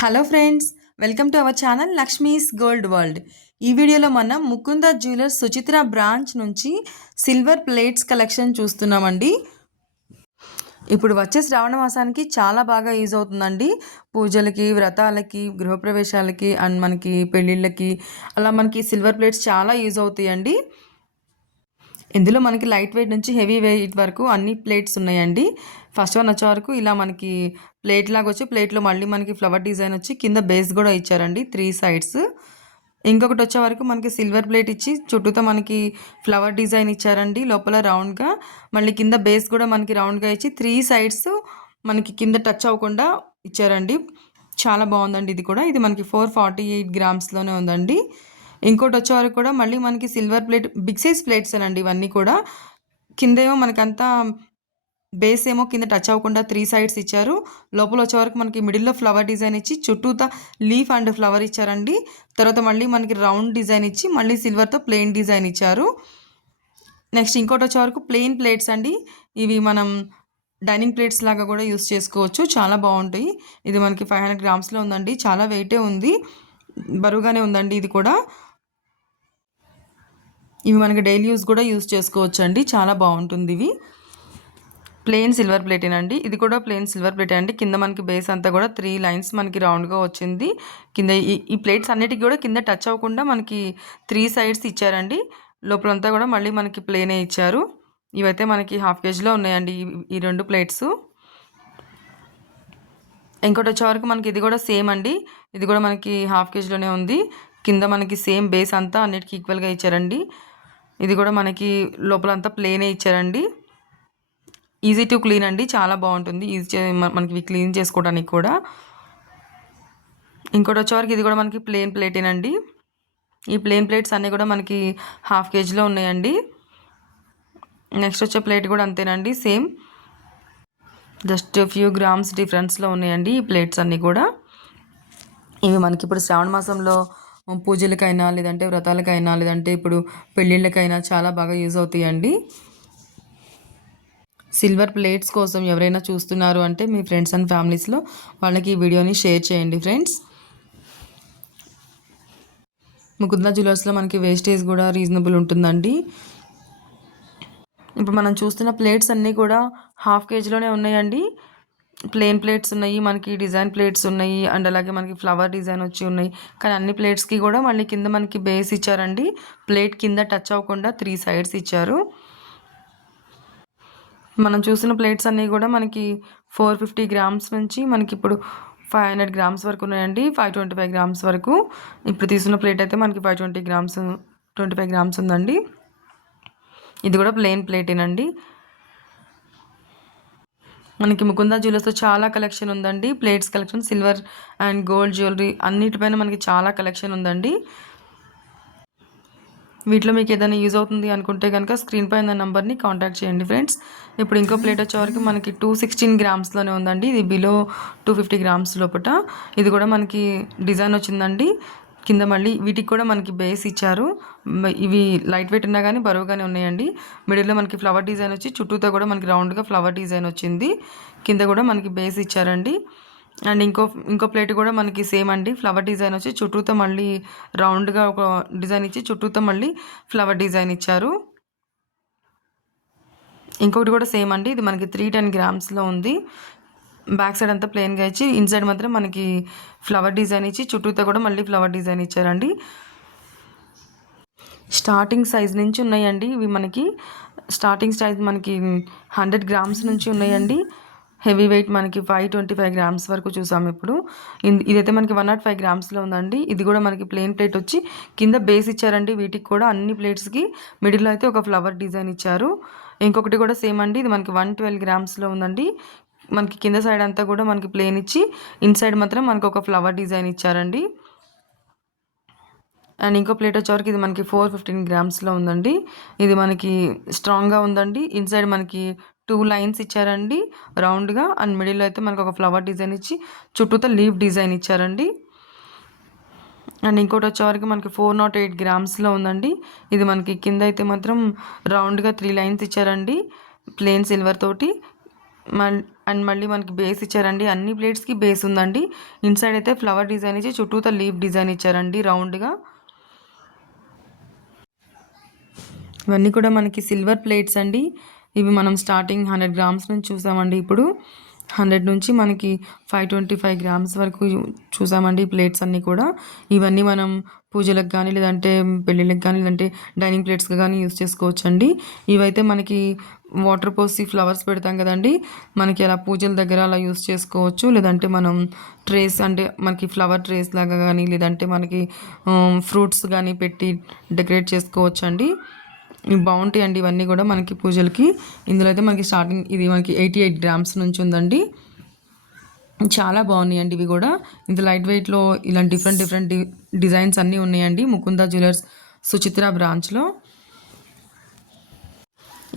Hello friends, welcome to our channel Lakshmi's gold world. ఈ వీడియోలో మనం ముకుంద జ్యువెలర్స్ సుచిత్ర బ్రాంచ్ నుంచి సిల్వర్ ప్లేట్స్ కలెక్షన్ చూస్తున్నామండి. ఇప్పుడు వచ్చే శ్రావణ మాసానికి చాలా బాగా యూజ్ అవుతుందండి. పూజలకి, వ్రతాలకి, గృహప్రవేశాలకి అండ్ మనకి పెళ్ళిళ్ళకి అలా మనకి సిల్వర్ ప్లేట్స్ చాలా యూజ్ అవుతాయండి. ఇందులో మనకి లైట్ వెయిట్ నుంచి హెవీ వెయిట్ వరకు అన్ని ప్లేట్స్ ఉన్నాయండి. ఫస్ట్ వన్ వచ్చే వరకు ఇలా మనకి ప్లేట్ లాగా వచ్చి ప్లేట్లో మళ్ళీ మనకి ఫ్లవర్ డిజైన్ వచ్చి కింద బేస్ కూడా ఇచ్చారండి 3 సైడ్స్. ఇంకొకటి వచ్చే వరకు మనకి సిల్వర్ ప్లేట్ ఇచ్చి చుట్టూతో మనకి ఫ్లవర్ డిజైన్ ఇచ్చారండి లోపల రౌండ్గా. మళ్ళీ కింద బేస్ కూడా మనకి రౌండ్గా ఇచ్చి 3 సైడ్స్ మనకి కింద టచ్ అవ్వకుండా ఇచ్చారండి. చాలా బాగుందండి. ఇది కూడా ఇది మనకి 448 గ్రామ్స్లోనే ఉందండి. ఇంకోటి వచ్చే వరకు కూడా మళ్ళీ మనకి silver plate big size plates అండి ఇవన్నీ కూడా. కిందేమో మనకంతా బేస్ ఏమో కింద టచ్ అవ్వకుండా 3 సైడ్స్ ఇచ్చారు. లోపల వచ్చే వరకు మనకి మిడిల్లో ఫ్లవర్ డిజైన్ ఇచ్చి చుట్టూతా లీఫ్ అండ్ ఫ్లవర్ ఇచ్చారండి. తర్వాత మళ్ళీ మనకి రౌండ్ డిజైన్ ఇచ్చి మళ్ళీ సిల్వర్తో ప్లెయిన్ డిజైన్ ఇచ్చారు. నెక్స్ట్ ఇంకోటి వచ్చే వరకు ప్లెయిన్ ప్లేట్స్ అండి. ఇవి మనం డైనింగ్ ప్లేట్స్ లాగా కూడా యూస్ చేసుకోవచ్చు. చాలా బాగుంటాయి. ఇది మనకి 500 గ్రామ్స్లో ఉందండి. చాలా వెయిటే ఉంది, బరువుగానే ఉందండి. ఇది కూడా ఇవి మనకి డైలీ యూస్ కూడా యూస్ చేసుకోవచ్చు అండి. చాలా బాగుంటుంది. ఇవి ప్లెయిన్ సిల్వర్ ప్లేటేనండి. ఇది కూడా ప్లెయిన్ సిల్వర్ ప్లేటే అండి. కింద మనకి బేస్ అంతా కూడా 3 లైన్స్ మనకి రౌండ్గా వచ్చింది. కింద ఈ ప్లేట్స్ అన్నిటికీ కూడా కింద టచ్ అవ్వకుండా మనకి 3 సైడ్స్ ఇచ్చారండి. లోపలంతా కూడా మళ్ళీ మనకి ప్లేనే ఇచ్చారు. ఇవైతే మనకి హాఫ్ కేజీలో ఉన్నాయండి ఈ 2 ప్లేట్స్. ఇంకోటి వచ్చే వరకు మనకి ఇది కూడా సేమ్ అండి. ఇది కూడా మనకి హాఫ్ కేజీలోనే ఉంది. కింద మనకి సేమ్ బేస్ అంతా అన్నిటికీ ఈక్వల్గా ఇచ్చారండి. ఇది కూడా మనకి లోపలంతా ప్లేనే ఇచ్చారండి. ఈజీ టు క్లీన్ అండి. చాలా బాగుంటుంది. మనకి క్లీన్ చేసుకోవడానికి కూడా. ఇంకోటి వచ్చేవరకు ఇది కూడా మనకి ప్లేన్ ప్లేటేనండి. ఈ ప్లేన్ ప్లేట్స్ అన్నీ కూడా మనకి హాఫ్ కేజీలో ఉన్నాయండి. నెక్స్ట్ వచ్చే ప్లేట్ కూడా అంతేనండి, సేమ్. జస్ట్ ఫ్యూ గ్రామ్స్ డిఫరెన్స్లో ఉన్నాయండి ఈ ప్లేట్స్ అన్నీ కూడా. ఇవి మనకి ఇప్పుడు శ్రావణ మాసంలో పూజలకైనా లేదంటే వ్రతాలకైనా లేదంటే ఇప్పుడు పెళ్ళిళ్ళకైనా చాలా బాగా యూజ్ అవుతాయండి. సిల్వర్ ప్లేట్స్ కోసం ఎవరైనా చూస్తున్నారు అంటే మీ ఫ్రెండ్స్ అండ్ ఫ్యామిలీస్లో వాళ్ళకి ఈ వీడియోని షేర్ చేయండి ఫ్రెండ్స్. ముకుంద జ్యువెలర్స్లో మనకి వేస్టేజ్ కూడా రీజనబుల్ ఉంటుందండి. ఇప్పుడు మనం చూస్తున్న ప్లేట్స్ అన్నీ కూడా హాఫ్ కేజీలోనే ఉన్నాయండి. ప్లెయిన్ ప్లేట్స్ ఉన్నాయి, మనకి డిజైన్ ప్లేట్స్ ఉన్నాయి, అండ్ అలాగే మనకి ఫ్లవర్ డిజైన్ వచ్చి ఉన్నాయి. కానీ అన్ని ప్లేట్స్కి కూడా మళ్ళీ కింద మనకి బేస్ ఇచ్చారండి. ప్లేట్ కింద టచ్ అవ్వకుండా 3 సైడ్స్ ఇచ్చారు. మనం చూసిన ప్లేట్స్ అన్నీ కూడా మనకి 450 గ్రామ్స్ నుంచి మనకి ఇప్పుడు 500 గ్రామ్స్ వరకు ఉన్నాయండి. 525 గ్రామ్స్ వరకు. ఇప్పుడు తీసుకున్న ప్లేట్ అయితే మనకి 25 గ్రామ్స్ ఉందండి. ఇది కూడా ప్లెయిన్ ప్లేటేనండి. మనకి ముకుంద జ్యువెలర్స్లో చాలా కలెక్షన్ ఉందండి. Plates collection, silver and gold jewellery అన్నిటిపైన మనకి చాలా కలెక్షన్ ఉందండి. వీటిలో మీకు ఏదైనా యూజ్ అవుతుంది అనుకుంటే కనుక స్క్రీన్ పైన నెంబర్ని కాంటాక్ట్ చేయండి ఫ్రెండ్స్. ఇప్పుడు ఇంకో ప్లేట్ వచ్చేవరకు మనకి 216 గ్రామ్స్లోనే ఉందండి. ఇది బిలో 250 గ్రామ్స్ లోపల. ఇది కూడా మనకి డిజైన్ వచ్చిందండి. కింద మళ్ళీ వీటికి కూడా మనకి బేస్ ఇచ్చారు. ఇవి లైట్ వెయిట్ ఉన్నా కానీ బరువుగానే ఉన్నాయండి. మిడిల్లో మనకి ఫ్లవర్ డిజైన్ వచ్చి చుట్టూతో కూడా మనకి రౌండ్గా ఫ్లవర్ డిజైన్ వచ్చింది. కింద కూడా మనకి బేస్ ఇచ్చారండి. అండ్ ఇంకో ప్లేట్ కూడా మనకి సేమ్ అండి. ఫ్లవర్ డిజైన్ వచ్చి చుట్టూతో మళ్ళీ రౌండ్గా ఒక డిజైన్ ఇచ్చి చుట్టూతో మళ్ళీ ఫ్లవర్ డిజైన్ ఇచ్చారు. ఇంకొకటి కూడా సేమ్ అండి. ఇది మనకి 310 గ్రామ్స్లో ఉంది. బ్యాక్ సైడ్ అంతా ప్లెయిన్గా ఇచ్చి ఇన్సైడ్ మాత్రం మనకి ఫ్లవర్ డిజైన్ ఇచ్చి చుట్టూతో కూడా మళ్ళీ ఫ్లవర్ డిజైన్ ఇచ్చారండి. స్టార్టింగ్ సైజ్ నుంచి ఉన్నాయండి ఇవి మనకి. స్టార్టింగ్ సైజ్ మనకి 100 గ్రామ్స్ నుంచి ఉన్నాయండి. హెవీ వెయిట్ మనకి 525 గ్రామ్స్ వరకు చూసాము ఇప్పుడు. ఇదైతే మనకి 105 గ్రామ్స్లో ఉందండి. ఇది కూడా మనకి ప్లెయిన్ ప్లేట్ వచ్చి కింద బేస్ ఇచ్చారండి. వీటికి కూడా అన్ని ప్లేట్స్కి మిడిల్లో అయితే ఒక ఫ్లవర్ డిజైన్ ఇచ్చారు. ఇంకొకటి కూడా సేమ్ అండి. ఇది మనకి 112 గ్రామ్స్లో ఉందండి. మనకి కింద సైడ్ అంతా కూడా మనకి ప్లెయిన్ ఇచ్చి ఇన్సైడ్ మాత్రం మనకు ఒక ఫ్లవర్ డిజైన్ ఇచ్చారండి. అండ్ ఇంకో ప్లేట్ వచ్చేవరకు ఇది మనకి 415 గ్రామ్స్లో ఉందండి. ఇది మనకి స్ట్రాంగ్గా ఉందండి. ఇన్సైడ్ మనకి 2 లైన్స్ ఇచ్చారండి రౌండ్గా. అండ్ మిడిల్లో అయితే మనకు ఒక ఫ్లవర్ డిజైన్ ఇచ్చి చుట్టూతో లీఫ్ డిజైన్ ఇచ్చారండి. అండ్ ఇంకోటి వచ్చేవరకు మనకి 408 గ్రామ్స్లో ఉందండి. ఇది మనకి కింద అయితే మాత్రం రౌండ్గా 3 లైన్స్ ఇచ్చారండి ప్లెయిన్ సిల్వర్ తోటి. అండ్ మళ్ళీ మనకి బేస్ ఇచ్చారండి. అన్ని ప్లేట్స్కి బేస్ ఉందండి. ఇన్సైడ్ అయితే ఫ్లవర్ డిజైన్ ఇచ్చి చుట్టూతో లీఫ్ డిజైన్ ఇచ్చారండి రౌండ్గా. ఇవన్నీ కూడా మనకి సిల్వర్ ప్లేట్స్ అండి. ఇవి మనం స్టార్టింగ్ 100 గ్రామ్స్ నుంచి చూసామండి. ఇప్పుడు 100 నుంచి మనకి 525 గ్రామ్స్ వరకు చూసామండి ఈ ప్లేట్స్ అన్నీ కూడా. ఇవన్నీ మనం పూజలకు కానీ లేదంటే పెళ్ళిళ్ళకి కానీ లేదంటే డైనింగ్ ప్లేట్స్గా కానీ యూస్ చేసుకోవచ్చండి. ఇవైతే మనకి వాటర్ పోసి ఫ్లవర్స్ పెడతాం కదండి, మనకి అలా పూజల దగ్గర అలా యూస్ చేసుకోవచ్చు. లేదంటే మనం ట్రేస్ అంటే మనకి ఫ్లవర్ ట్రేస్ లాగా కానీ లేదంటే మనకి ఫ్రూట్స్ కానీ పెట్టి డెకరేట్ చేసుకోవచ్చు అండి. ఇవి బాగుంటాయండి ఇవన్నీ కూడా మనకి పూజలకి. ఇందులో అయితే మనకి స్టార్టింగ్ ఇది మనకి 88 గ్రామ్స్ నుంచి ఉందండి. చాలా బాగున్నాయండి ఇవి కూడా. ఇంత లైట్ వెయిట్లో ఇలాంటి డిఫరెంట్ డిజైన్స్ అన్నీ ఉన్నాయండి ముకుంద జ్యువెలర్స్ సుచిత్ర బ్రాంచ్లో.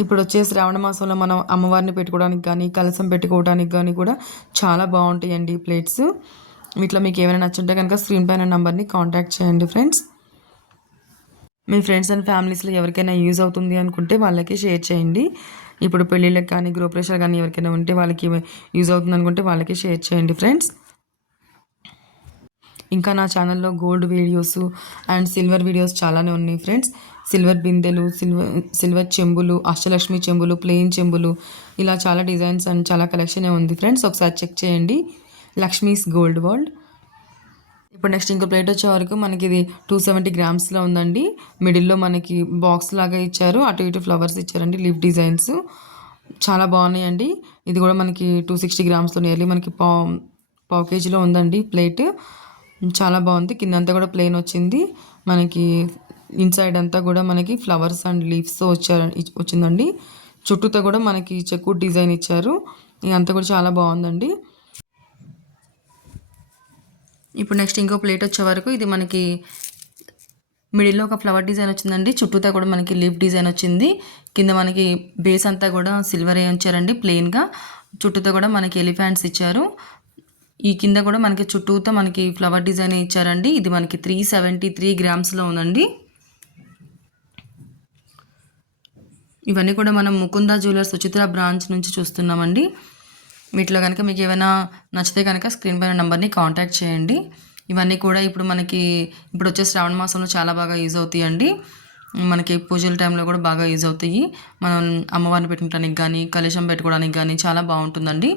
ఇప్పుడు వచ్చే శ్రావణ మాసంలో మనం అమ్మవారిని పెట్టుకోవడానికి కానీ కలసం పెట్టుకోవడానికి కానీ కూడా చాలా బాగుంటాయండి ఈ ప్లేట్స్. వీటిలో మీకు ఏమైనా నచ్చుంటే కనుక స్క్రీన్ పైన నెంబర్ని కాంటాక్ట్ చేయండి ఫ్రెండ్స్. మీ ఫ్రెండ్స్ అండ్ ఫ్యామిలీస్లో ఎవరికైనా యూజ్ అవుతుంది అనుకుంటే వాళ్ళకి షేర్ చేయండి. ఇప్పుడు పెళ్ళిళ్ళకి కానీ గృహప్రవేశాలు కానీ ఎవరికైనా ఉంటే వాళ్ళకి యూజ్ అవుతుంది అనుకుంటే వాళ్ళకి షేర్ చేయండి ఫ్రెండ్స్. ఇంకా నా ఛానల్లో gold videos and silver videos చాలానే ఉన్నాయి ఫ్రెండ్స్. సిల్వర్ బిందెలు, సిల్వర్ చెంబులు, అష్టలక్ష్మి చెంబులు, ప్లెయిన్ చెంబులు, ఇలా చాలా డిజైన్స్ అండ్ చాలా కలెక్షనే ఉంది ఫ్రెండ్స్. ఒకసారి చెక్ చేయండి లక్ష్మీస్ గోల్డ్ వరల్డ్. ఇప్పుడు నెక్స్ట్ ఇంకో ప్లేట్ వచ్చే వరకు మనకి ఇది 270 గ్రామ్స్లో ఉందండి. మిడిల్లో మనకి బాక్స్ లాగా ఇచ్చారు, అటు ఇటు ఫ్లవర్స్ ఇచ్చారండి, లీఫ్ డిజైన్స్ చాలా బాగున్నాయండి. ఇది కూడా మనకి 260 గ్రామ్స్లో నియర్లీ మనకి పావు కేజీలో ఉందండి ప్లేట్. చాలా బాగుంది. కిందంతా కూడా ప్లెయిన్ వచ్చింది. మనకి ఇన్సైడ్ అంతా కూడా మనకి ఫ్లవర్స్ అండ్ లీవ్స్తో వచ్చిందండి. చుట్టూతో కూడా మనకి చెక్కు డిజైన్ ఇచ్చారు. ఇదంతా కూడా చాలా బాగుందండి. ఇప్పుడు నెక్స్ట్ ఇంకో ప్లేట్ వచ్చే వరకు ఇది మనకి మిడిల్లో ఒక ఫ్లవర్ డిజైన్ వచ్చిందండి. చుట్టూతా కూడా మనకి లీఫ్ డిజైన్ వచ్చింది. కింద మనకి బేస్ అంతా కూడా సిల్వర్ ఉంచారండి ప్లెయిన్గా. చుట్టూతో కూడా మనకి ఎలిఫెంట్స్ ఇచ్చారు. ఈ కింద కూడా మనకి చుట్టూతో మనకి ఫ్లవర్ డిజైన్ ఇచ్చారండి. ఇది మనకి 373 గ్రామ్స్లో ఉందండి. ఇవన్నీ కూడా మనం ముకుంద జ్యువెలర్స్ సుచిత్ర బ్రాంచ్ నుంచి చూస్తున్నామండి. వీటిలో కనుక మీకు ఏమైనా నచ్చితే కనుక స్క్రీన్ పైన నెంబర్ని కాంటాక్ట్ చేయండి. ఇవన్నీ కూడా ఇప్పుడు వచ్చే శ్రావణ మాసంలో చాలా బాగా యూజ్ అవుతాయండి. మనకి పూజల టైంలో కూడా బాగా యూజ్ అవుతాయి. మనం అమ్మవారిని పెట్టుకోవడానికి కానీ కలశం పెట్టుకోవడానికి కానీ చాలా బాగుంటుందండి.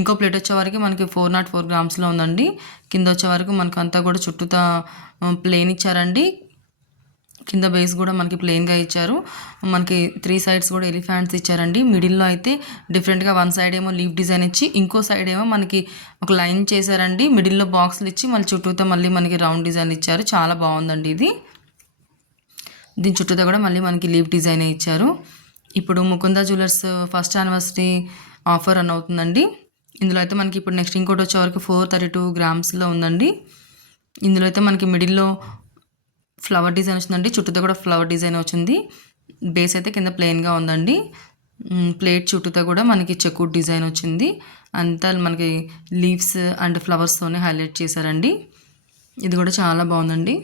ఇంకో ప్లేట్ వచ్చే వరకు మనకి 404 గ్రామ్స్లో ఉందండి. కింద వచ్చే వరకు మనకు అంతా కూడా చుట్టూతా ప్లెయిన్ ఇచ్చారండి. కింద బేస్ కూడా మనకి ప్లెయిన్గా ఇచ్చారు. మనకి 3 సైడ్స్ కూడా ఎలిఫెంట్స్ ఇచ్చారండి. మిడిల్లో అయితే డిఫరెంట్గా వన్ సైడ్ ఏమో లీఫ్ డిజైన్ ఇచ్చి ఇంకో సైడ్ ఏమో మనకి ఒక లైన్ చేశారండి. మిడిల్లో బాక్స్లు ఇచ్చి మళ్ళీ చుట్టూతో మళ్ళీ మనకి రౌండ్ డిజైన్ ఇచ్చారు. చాలా బాగుందండి ఇది. దీని చుట్టూతో కూడా మళ్ళీ మనకి లీఫ్ డిజైన్ ఇచ్చారు. ఇప్పుడు Mukunda jewellers first anniversary offer run అవుతుందండి. ఇందులో అయితే మనకి ఇప్పుడు నెక్స్ట్ ఇంకోటి వచ్చే వరకు 432 గ్రామ్స్లో ఉందండి. ఇందులో అయితే మనకి మిడిల్లో ఫ్లవర్ డిజైన్ వచ్చిందండి. చుట్టూతో కూడా ఫ్లవర్ డిజైన్ వచ్చింది. బేస్ అయితే కింద ప్లెయిన్గా ఉందండి. ప్లేట్ చుట్టూతో కూడా మనకి చెక్కు డిజైన్ వచ్చింది. అంతా మనకి లీవ్స్ అండ్ ఫ్లవర్స్తోనే హైలైట్ చేశారండి. ఇది కూడా చాలా బాగుందండి.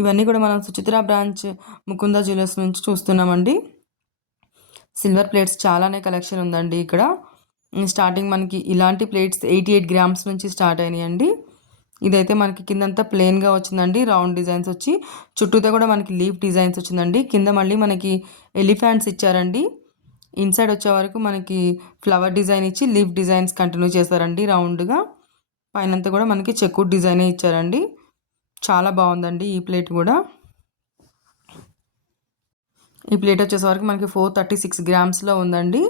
ఇవన్నీ కూడా మనం సుచిత్ర బ్రాంచ్ ముకుంద జ్యువెలర్స్ నుంచి చూస్తున్నామండి. సిల్వర్ ప్లేట్స్ చాలానే కలెక్షన్ ఉందండి ఇక్కడ. స్టార్టింగ్ మనకి ఇలాంటి ప్లేట్స్ 88 గ్రామ్స్ నుంచి స్టార్ట్ అయినాయండి. ఇదైతే మనకి కిందంతా ప్లెయిన్గా వచ్చిందండి. రౌండ్ డిజైన్స్ వచ్చి చుట్టూతో కూడా మనకి లీఫ్ డిజైన్స్ వచ్చిందండి. కింద మళ్ళీ మనకి ఎలిఫెంట్స్ ఇచ్చారండి. ఇన్సైడ్ వచ్చే వరకు మనకి ఫ్లవర్ డిజైన్ ఇచ్చి లీఫ్ డిజైన్స్ కంటిన్యూ చేశారండి రౌండ్గా. పైనంతా కూడా మనకి చెక్కు డిజైనే ఇచ్చారండి. చాలా బాగుందండి ఈ ప్లేట్ కూడా. ఈ ప్లేట్ వచ్చేసరికి మనకి 436 గ్రామ్స్లో ఉందండి.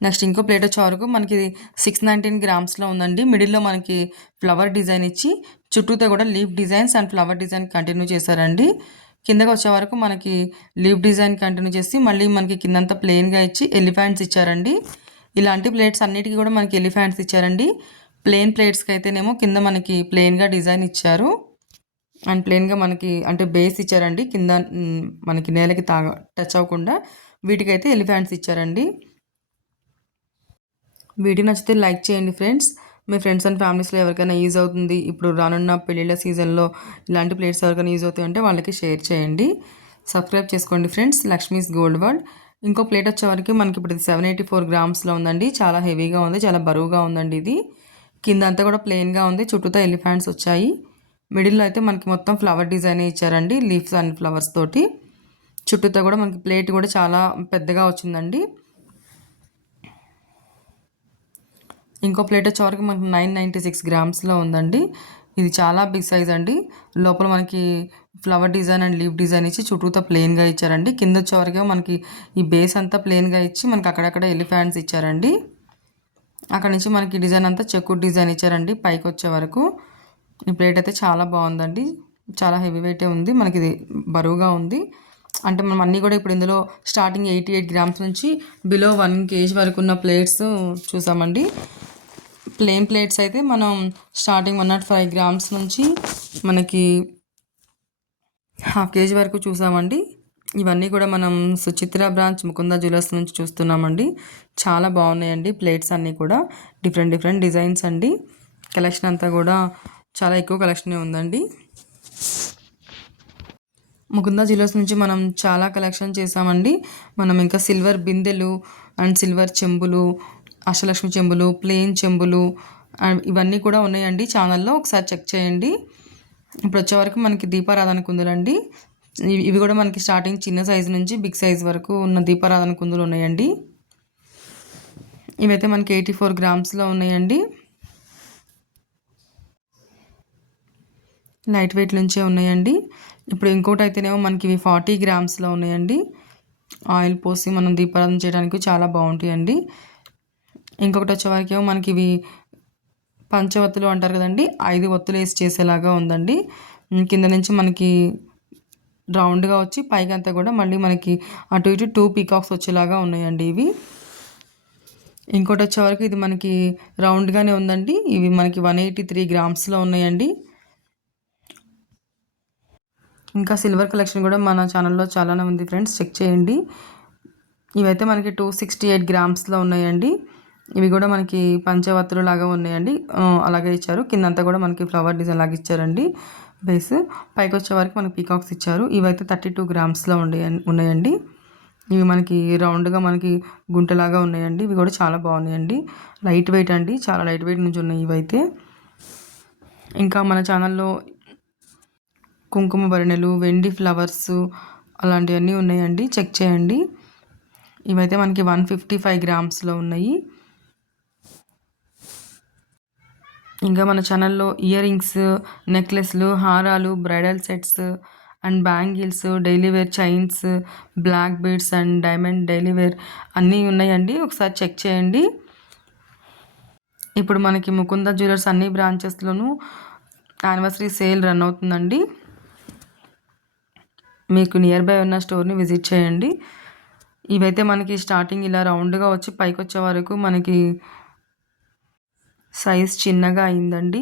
నెక్స్ట్ ఇంకో ప్లేట్ వచ్చే వరకు మనకి 619 గ్రామ్స్లో ఉందండి. మిడిల్లో మనకి ఫ్లవర్ డిజైన్ ఇచ్చి చుట్టూతో కూడా leaf designs and flower design continue చేశారండి. కిందకి వచ్చే వరకు మనకి లీఫ్ డిజైన్ కంటిన్యూ చేసి మళ్ళీ మనకి కిందంతా ప్లెయిన్గా ఇచ్చి ఎలిఫెంట్స్ ఇచ్చారండి. ఇలాంటి ప్లేట్స్ అన్నిటికీ కూడా మనకి ఎలిఫెంట్స్ ఇచ్చారండి. ప్లెయిన్ ప్లేట్స్కి అయితేనేమో కింద మనకి ప్లెయిన్గా డిజైన్ ఇచ్చారు అండ్ ప్లెయిన్గా మనకి అంటే బేస్ ఇచ్చారండి. కింద మనకి నేలకి టచ్ అవ్వకుండా వీటికైతే ఎలిఫెంట్స్ ఇచ్చారండి. వీడియో నచ్చితే లైక్ చేయండి ఫ్రెండ్స్. మీ ఫ్రెండ్స్ అండ్ ఫ్యామిలీస్లో ఎవరికైనా యూజ్ అవుతుంది, ఇప్పుడు రానున్న పెళ్ళిళ్ళ సీజన్లో ఇలాంటి ప్లేట్స్ ఎవరికైనా యూజ్ అవుతాయి అంటే వాళ్ళకి షేర్ చేయండి. సబ్స్క్రైబ్ చేసుకోండి ఫ్రెండ్స్, లక్ష్మీస్ గోల్డ్ వరల్డ్. ఇంకో ప్లేట్ వచ్చేవరకు మనకి ఇప్పుడు 784 గ్రామ్స్లో ఉందండి. చాలా హెవీగా ఉంది, చాలా బరువుగా ఉందండి. ఇది కింద అంతా కూడా ప్లెయిన్గా ఉంది, చుట్టూతో ఎలిఫెంట్స్ వచ్చాయి. మిడిల్లో అయితే మనకి మొత్తం ఫ్లవర్ డిజైన్ ఇచ్చారండి, లీవ్స్ అండ్ ఫ్లవర్స్ తోటి. చుట్టూతో కూడా మనకి ప్లేట్ కూడా చాలా పెద్దగా వచ్చిందండి. ఇంకో ప్లేట్ వచ్చేవరకు మనకి 996 గ్రామ్స్లో ఉందండి. ఇది చాలా బిగ్ సైజ్ అండి. లోపల మనకి flower design and leave design ఇచ్చి చుట్టూతో ప్లెయిన్గా ఇచ్చారండి. కింద వచ్చేవరకు మనకి ఈ బేస్ అంతా ప్లెయిన్గా ఇచ్చి మనకి అక్కడక్కడ ఎలిఫెంట్స్ ఇచ్చారండి. అక్కడ నుంచి మనకి డిజైన్ అంతా చెక్కుడు డిజైన్ ఇచ్చారండి పైకి వచ్చే వరకు. ఈ ప్లేట్ అయితే చాలా బాగుందండి, చాలా హెవీ వెయిటే ఉంది, మనకి ఇది బరువుగా ఉంది. అంటే మనం అన్నీ కూడా ఇప్పుడు ఇందులో స్టార్టింగ్ 88 గ్రామ్స్ నుంచి బిలో 1 kg వరకు ఉన్న ప్లేట్స్ చూసామండి. ప్లెయిన్ ప్లేట్స్ అయితే మనం స్టార్టింగ్ 105 గ్రామ్స్ నుంచి మనకి 1/2 kg వరకు చూసామండి. ఇవన్నీ కూడా మనం సుచిత్ర బ్రాంచ్ ముకుంద జ్యువెలర్స్ నుంచి చూస్తున్నామండి. చాలా బాగున్నాయండి ప్లేట్స్ అన్నీ కూడా, డిఫరెంట్ డిఫరెంట్ డిజైన్స్ అండి. కలెక్షన్ అంతా కూడా చాలా ఎక్కువ కలెక్షనే ఉందండి. ముకుంద జ్యువెలర్స్ నుంచి మనం చాలా కలెక్షన్ చేసామండి. మనం ఇంకా సిల్వర్ బిందెలు అండ్ సిల్వర్ చెంబులు, అష్టలక్ష్మి చెంబులు, ప్లెయిన్ చెంబులు ఇవన్నీ కూడా ఉన్నాయండి ఛానల్లో, ఒకసారి చెక్ చేయండి. ఇప్పుడు వచ్చేవరకు మనకి దీపారాధన కుందులండి. ఇవి కూడా మనకి స్టార్టింగ్ చిన్న సైజు నుంచి బిగ్ సైజ్ వరకు ఉన్న దీపారాధన కుందులు ఉన్నాయండి. ఇవైతే మనకి 84 గ్రామ్స్లో ఉన్నాయండి. లైట్ వెయిట్ నుంచే ఉన్నాయండి. ఇప్పుడు ఇంకోటి అయితేనేమో మనకి ఇవి 40 గ్రామ్స్లో ఉన్నాయండి. ఆయిల్ పోసి మనం దీపారాధన చేయడానికి చాలా బాగుంటాయండి. ఇంకొకటి వచ్చేవరకేమో మనకి ఇవి పంచవత్తులు అంటారు కదండి, 5 ఒత్తులు వేసి చేసేలాగా ఉందండి. కింద నుంచి మనకి రౌండ్గా వచ్చి పైకి అంతా కూడా మళ్ళీ మనకి అటు ఇటు 2 పీకాక్స్ వచ్చేలాగా ఉన్నాయండి ఇవి. ఇంకోటి వచ్చేవరకు ఇది మనకి రౌండ్గానే ఉందండి. ఇవి మనకి 183 గ్రామ్స్లో ఉన్నాయండి. ఇంకా సిల్వర్ కలెక్షన్ కూడా మన ఛానల్లో చాలానే ఉంది ఫ్రెండ్స్, చెక్ చేయండి. ఇవైతే మనకి 268 గ్రామ్స్లో ఉన్నాయండి. ఇవి కూడా మనకి పంచవత్తులు లాగా ఉన్నాయండి, అలాగే ఇచ్చారు. కిందంతా కూడా మనకి ఫ్లవర్ డిజైన్ లాగా ఇచ్చారండి బేస్. పైకి వచ్చే వరకు మనకి పీకాక్స్ ఇచ్చారు. ఇవైతే 32 గ్రామ్స్లో ఉన్నాయండి. ఇవి మనకి రౌండ్గా మనకి గుంటలాగా ఉన్నాయండి. ఇవి కూడా చాలా బాగున్నాయండి, లైట్ వెయిట్ అండి, చాలా లైట్ వెయిట్ నుంచి ఉన్నాయి ఇవైతే. ఇంకా మన ఛానల్లో కుంకుమ భరణెలు, వెండి ఫ్లవర్స్ అలాంటివన్నీ ఉన్నాయండి, చెక్ చేయండి. ఇవైతే మనకి 155 గ్రామ్స్లో ఉన్నాయి. ఇంకా మన ఛానల్లో ఇయర్ రింగ్స్, నెక్లెస్లు, హారాలు, bridal sets and bangles, daily wear chains, black beads and diamond daily wear అన్నీ ఉన్నాయండి, ఒకసారి చెక్ చేయండి. ఇప్పుడు మనకి ముకుంద జ్యువెలర్స్ అన్ని బ్రాంచెస్లోనూ యానివర్సరీ సేల్ రన్ అవుతుందండి. మీకు నియర్ బై ఉన్న స్టోర్ని విజిట్ చేయండి. ఇవైతే మనకి స్టార్టింగ్ ఇలా రౌండ్గా వచ్చి పైకి వచ్చే వరకు మనకి సైజ్ చిన్నగా అయిందండి.